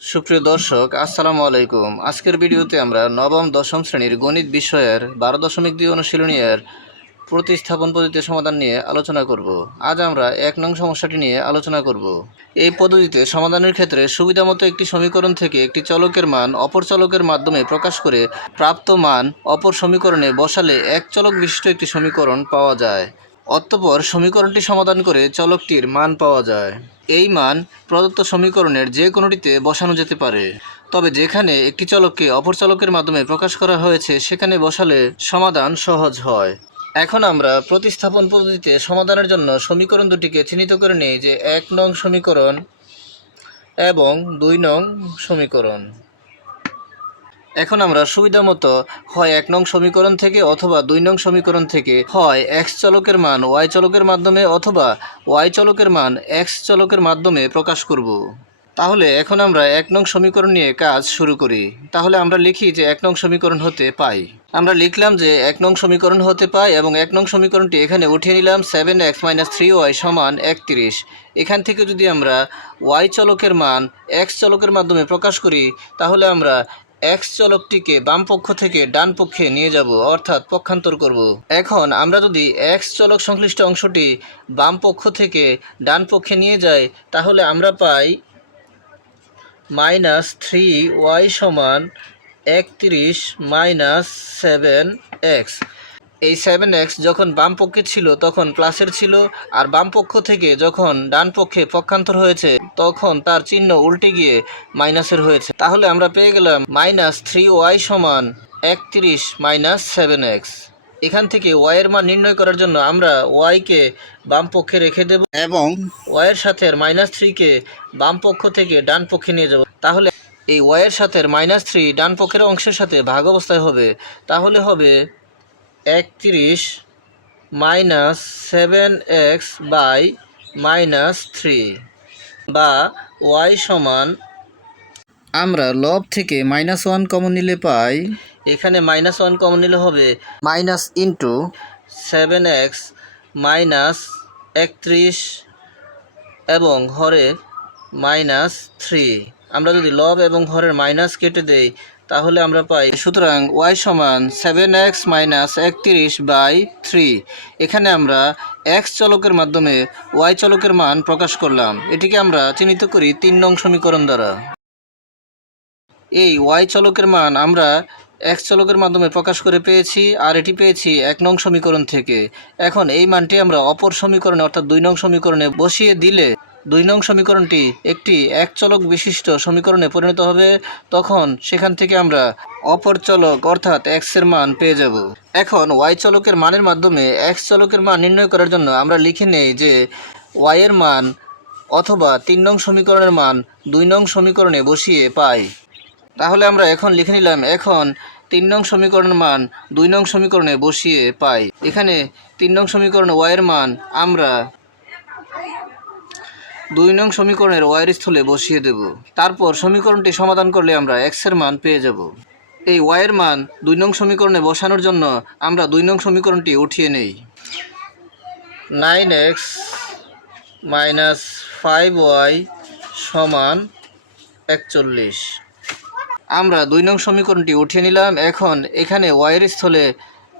সুপ্রিয় দর্শক, আসসালামু আলাইকুম। আজকের ভিডিওতে আমরা নবম দশম শ্রেণীর গণিত বিষয়ের 12.2 অনুশীলনী এর প্রতিস্থাপন পদ্ধতিতে সমাধান নিয়ে আলোচনা করব। আজ আমরা 1 নং সমস্যাটি নিয়ে আলোচনা করব। এই পদ্ধতিতে সমাধানের ক্ষেত্রে সুবিধামতো একটি সমীকরণ থেকে একটি চলকের মান অপর চলকের মাধ্যমে প্রকাশ করে প্রাপ্ত মান অপর সমীকরণে বসালে এক চলক বিশিষ্ট একটি সমীকরণ পাওয়া যায়। অতঃপর সমীকরণটি সমাধান করে চলকটির মান পাওয়া যায়। এই মান প্রদত্ত সমীকরণের যে কোনোটিতে বসানো যেতে পারে, তবে যেখানে একটি চলককে অপর চলকের মাধ্যমে প্রকাশ করা হয়েছে সেখানে বসালে সমাধান সহজ হয়। এখন আমরা প্রতিস্থাপন পদ্ধতিতে সমাধানের জন্য সমীকরণ দুটিকে চিহ্নিত করে নিই, যে 1 নং সমীকরণ এবং 2 নং সমীকরণ। এখন আমরা সুবিধামতো হয় 1 নং সমীকরণ থেকে অথবা 2 নং সমীকরণ থেকে হয় x চলকের মান y চলকের মাধ্যমে অথবা y চলকের মান x চলকের মাধ্যমে প্রকাশ করব। তাহলে এখন আমরা 1 নং সমীকরণ নিয়ে কাজ শুরু করি। তাহলে আমরা লিখি যে 1 নং সমীকরণ হতে পাই। আমরা লিখলাম যে 1 নং সমীকরণ হতে পাই এবং 1 নং সমীকরণটি এখানে উঠিয়ে নিলাম 7x - 3y = 31। এখান থেকে যদি আমরা y চলকের মান x চলকের মাধ্যমে প্রকাশ করি তাহলে আমরা x চলকটিকে বাম পক্ষ থেকে ডান পক্ষে নিয়ে যাব, অর্থাৎ পক্ষান্তর করব। এখন আমরা যদি x চলক সংশ্লিষ্ট অংশটি বাম পক্ষ থেকে ডান পক্ষে নিয়ে যাই তাহলে আমরা পাই -3y = 31 - 7x। এই 7x যখন বাম পক্ষে ছিল তখন প্লাসের ছিল, আর বাম পক্ষ থেকে যখন ডান পক্ষে পক্ষান্তর হয়েছে তখন তার চিহ্ন উল্টে গিয়ে মাইনাসের হয়েছে। তাহলে আমরা পেয়ে গেলাম -3y = 31 - 7x। এখান থেকে y এর মান নির্ণয় করার জন্য আমরা y কে বাম পক্ষে রেখে দেব এবং y এর সাথে -3 কে বাম পক্ষ থেকে ডান পক্ষে নিয়ে যাব। তাহলে এই y এর সাথে -3 ডান পক্ষের অংশের সাথে ভাগ অবস্থায় হবে। তাহলে হবে 31 - 7x / -3 বা y সমান, আমরা লব থেকে -1 কমন নিলে পাই, এখানে -1 কমন নিলে হবে -7x - 31 এবং হরে -3। আমরা যদি লব এবং হরের মাইনাস কেটে দেই তাহলে আমরা পাই, সুতরাং y সমান 7x - 31/3। এখানে আমরা x চলকের মাধ্যমে y চলকের মান প্রকাশ করলাম। এটিকে আমরা চিহ্নিত করি 3 নং সমীকরণ দ্বারা। এই y চলকের মান আমরা x চলকের মাধ্যমে প্রকাশ করে পেয়েছি, আর এটি পেয়েছি 1 নং সমীকরণ থেকে। এখন এই মানটি আমরা অপর সমীকরণে অর্থাৎ 2 নং সমীকরণে বসিয়ে দিলে 2 নং সমীকরণটি একটি এক চলক বিশিষ্ট সমীকরণে পরিণত হবে। তখন সেখান থেকে আমরা অপর চলক অর্থাৎ x এর মান পেয়ে যাব। এখন y চলকের মানের মাধ্যমে x চলকের মান নির্ণয় করার জন্য আমরা লিখে নেই যে y এর মান অথবা 3 নং সমীকরণের মান 2 নং সমীকরণে বসিয়ে পাই। তাহলে আমরা এখন লিখে নিলাম, এখন 3 নং সমীকরণের মান 2 নং সমীকরণে বসিয়ে পাই। এখানে 3 নং সমীকরণে y এর মান আমরা 2 নং সমীকরণের y এর স্থলে বসিয়ে দেব। তারপর সমীকরণটি সমাধান করলে আমরা x এর মান পেয়ে যাব। এই y এর মান 2 নং সমীকরণে বসানোর জন্য আমরা 2 নং সমীকরণটি উঠিয়ে নেই। 9x - 5y = 41। আমরা 2 নং সমীকরণটি উঠিয়ে নিলাম। এখন এখানে y এর স্থলে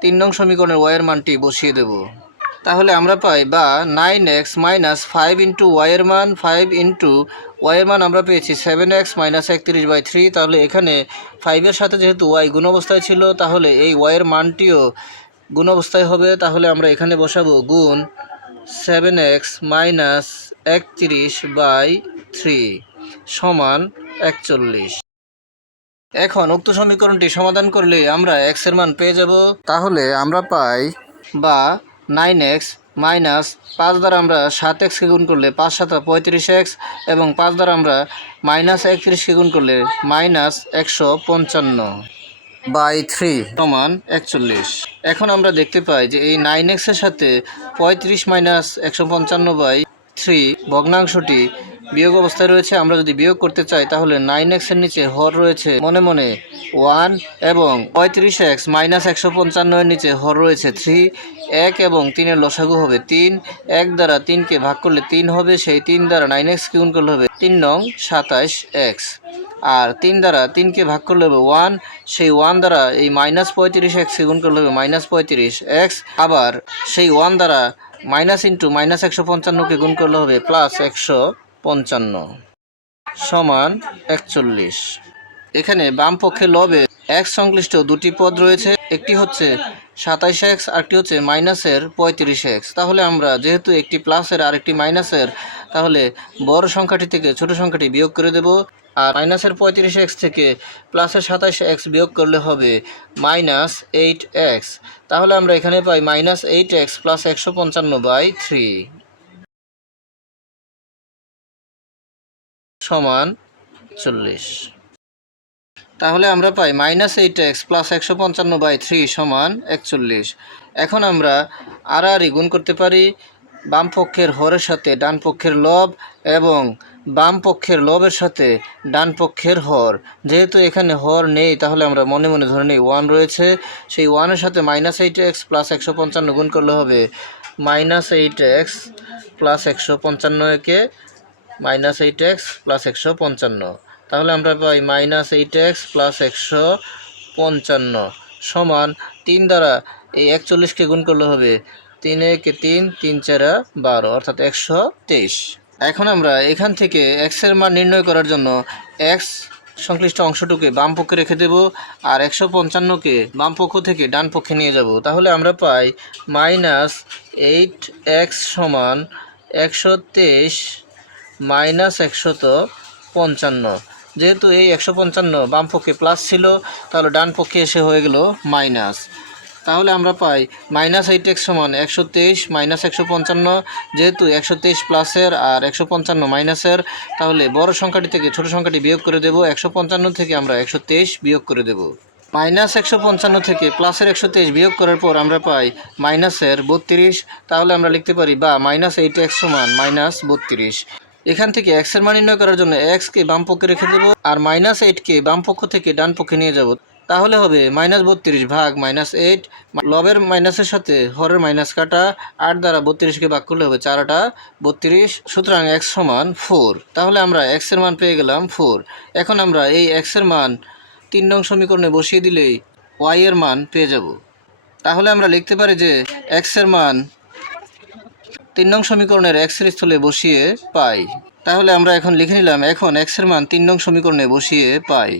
3 নং সমীকরণের y এর মানটি বসিয়ে দেব। তাহলে আমরা পাই, বা 9x - 5 * y এর মান 5 * y এর মান আমরা পেয়েছি 7x - 31/3। তাহলে এখানে 5 এর সাথে যেহেতু y গুণ অবস্থায় ছিল তাহলে এই y এর মানটিও গুণ অবস্থায় হবে। তাহলে আমরা এখানে বসাবো গুণ 7x - 31/3 = 41। এখন উক্ত সমীকরণটি সমাধান করলে আমরা x এর মান পেয়ে যাব। তাহলে আমরা পাই, বা 9x - 5 দ্বারা আমরা 7xকে গুণ করলে 5 × 7 = 35x এবং 5 দ্বারা আমরা -31কে গুণ করলে -155/3 = 41। এখন আমরা দেখতে পাই যে এই 9x এর সাথে 35 - 155/3 ভগ্নাংশটি বিয়োগ অবস্থায় রয়েছে। আমরা যদি বিয়োগ করতে চাই তাহলে 9x এর নিচে হর রয়েছে মনে মনে 1 এবং 35x - 155 এর নিচে হর রয়েছে 3। 1 এবং 3 এর লসাগু হবে 3। 1 দ্বারা 3কে ভাগ করলে 3 হবে, সেই 3 দ্বারা 9x কে গুণ করলে হবে 3 নং 27x। আর 3 দ্বারা 3কে ভাগ করলে হবে 1, সেই 1 দ্বারা এই -35x গুণ করলে হবে -35x, আবার সেই 1 দ্বারা -155কে গুণ করলে হবে +155 সমান 41। এখানে বাম পক্ষে লবে x সংশ্লিষ্ট দুটি পদ রয়েছে, একটি হচ্ছে 27x আরেকটি হচ্ছে -35x। তাহলে আমরা যেহেতু একটি প্লাসের আর একটি মাইনাসের, তাহলে বড় সংখ্যাটি থেকে ছোট সংখ্যাটি বিয়োগ করে দেব। আর -35x থেকে +27x বিয়োগ করলে হবে -8x। তাহলে আমরা এখানে পাই -8x + 155/3 সমান 40। তাহলে আমরা পাই -8x + 155/3 সমান 41। এখন আমরা আড়াআড়ি গুণ করতে পারি বাম পক্ষের হরের সাথে ডান পক্ষের লব এবং বাম পক্ষের লবের সাথে ডান পক্ষের হর। যেহেতু এখানে হর নেই, তাহলে আমরা মনে মনে ধরে নিই 1 রয়েছে। সেই 1-এর সাথে -8x + 155 গুণ করলে হবে -8x + 155 -8x + 155। তাহলে আমরা পাই -8x + 155 সমান 3 দ্বারা এই 41কে গুণ করলে হবে 3 একে 3, 3 4 12 অর্থাৎ 123। এখন আমরা এখান থেকে x এর মান নির্ণয় করার জন্য x সংশ্লিষ্ট অংশটুকে বাম পক্ষে রেখে দেব আর 155কে বাম পক্ষ থেকে ডান পক্ষে নিয়ে যাব। তাহলে আমরা পাই -8x সমান 123 -155। যেহেতু এই 155 বাম পক্ষে প্লাস ছিল, তাহলে ডান পক্ষে এসে হয়ে গেল মাইনাস। তাহলে আমরা পাই -8x সমান 123 -155। যেহেতু 123 প্লাসের আর 155 মাইনাসের, তাহলে বড় সংখ্যাটি থেকে ছোট সংখ্যাটি বিয়োগ করে দেব। 155 থেকে আমরা 123 বিয়োগ করে দেব। -155 থেকে প্লাসের 123 বিয়োগ করার পর আমরা পাই -32। তাহলে আমরা লিখতে পারি বা -8x সমান -32। এখান থেকে x এর মান নির্ণয় করার জন্য x কে বাম পক্ষে রেখে দেব আর -8কে বাম পক্ষ থেকে ডান পক্ষে নিয়ে যাব। তাহলে হবে -32 ভাগ -8, লবের মাইনাসের সাথে হরের মাইনাস কাটা, 8 দ্বারা 32কে ভাগ করলে হবে 4 8 32। সুতরাং x সমান 4। তাহলে আমরা x এর মান পেয়ে গেলাম 4। এখন আমরা এই x এর মান 3 নং সমীকরণে বসিয়ে দিলেই y এর মান পেয়ে যাব। তাহলে আমরা লিখতে পারি যে x এর মান 3 নং সমীকরণের x এর স্থলে বসিয়ে পাই। তাহলে আমরা এখন লিখে নিলাম, এখন x এর মান 3 নং সমীকরণে বসিয়ে পাই।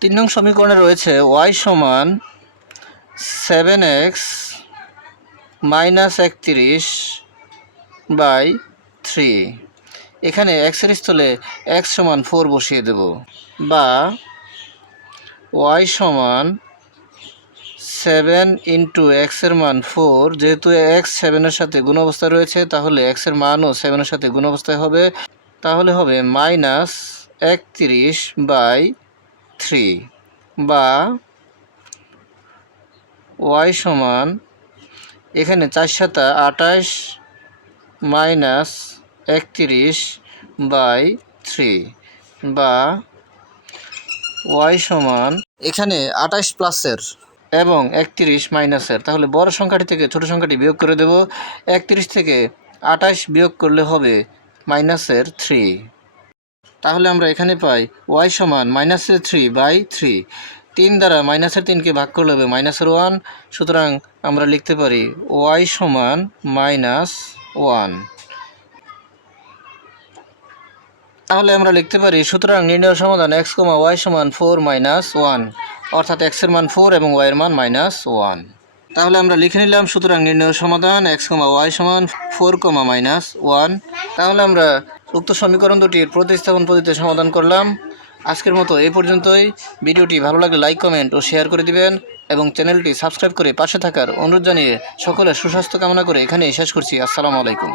3 নং সমীকরণে রয়েছে y সমান 7x -31/3। এখানে x এর স্থলে x সমান 4 বসিয়ে দেব, বা y সমান 7 × x এর মান 4। যেহেতু x 7 এর সাথে গুণ অবস্থায় রয়েছে, তাহলে x এর মানও 7 এর সাথে গুণ অবস্থায় হবে। তাহলে হবে -31/3, বা y সমান এখানে 4 7 28 -31/3, বা y সমান এখানে 28 প্লাসের এবং 31 মাইনাসের। তাহলে বড় সংখ্যাটি থেকে ছোট সংখ্যাটি বিয়োগ করে দেব। 31 থেকে 28 বিয়োগ করলে হবে -3। তাহলে আমরা এখানে পাই y সমান -3/3। 3 দ্বারা -3কে ভাগ করলে হবে -1। সুতরাং আমরা লিখতে পারি y সমান -1। তাহলে আমরা লিখতে পারি, সুতরাং নির্ণয় সমাধান x, y সমান 4 -1, অর্থাৎ x এর মান 4 এবং y এর মান -1। তাহলে আমরা লিখে নিলাম, সুতরাং নির্ণয় সমাধান x, y সমান 4, -1। তাহলে আমরা উক্ত সমীকরণ দুটির প্রতিস্থাপন পদ্ধতিতে সমাধান করলাম। আজকের মতো এই পর্যন্তই। ভিডিওটি ভালো লাগলে লাইক, কমেন্ট ও শেয়ার করে দিবেন এবং চ্যানেলটি সাবস্ক্রাইব করে পাশে থাকার অনুরোধ জানিয়ে সকলের সুস্বাস্থ্য কামনা করে এখানেই শেষ করছি। আসসালামু আলাইকুম।